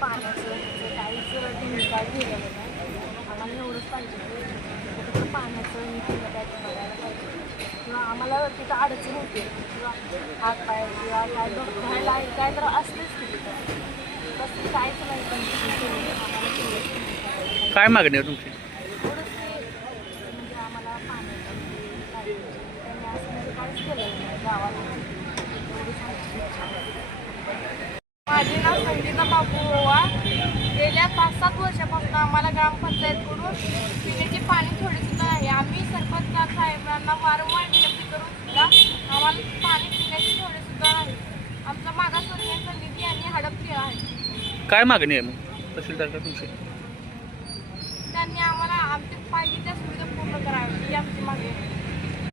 पाण्याचं काहीच निकाल दिलेलं नाही. आम्हाला एवढंच पाहिजे फक्त पाण्याचं निकाल बघायला पाहिजे किंवा आम्हाला तिथं अडचण होते किंवा हात पाय किंवा काय घ्यायला काय तर असतेच की तिथं तसं काहीच नाही. आम्हाला काय मागणी आहे तुमची? थोडंच म्हणजे आम्हाला पाण्याचं त्यांनी असं म्हणजे काहीच केलेलं नाही गावाला. माझे नाव संगीता बापू ओवा. गेल्या 5-7 वर्षापासून आम्हाला ग्रामपंचायतकडून पिण्याचे पाणी थोडेसुद्धा नाही. आम्ही सरपंच साहेबांना वारंवार विनंती करून सुद्धा आम्हाला पाणी पिण्याचे थोडेसुद्धा नाही. आमचा मागासवर्गीयांचा निधी यांनी हडपलेला आहे. काय मागणी आहे मग तहसीलदार तुमची? त्यांनी आम्हाला आमच्या पाहिजे त्या सुविधा पूर्ण कराव्या ही आमची मागणी आहे.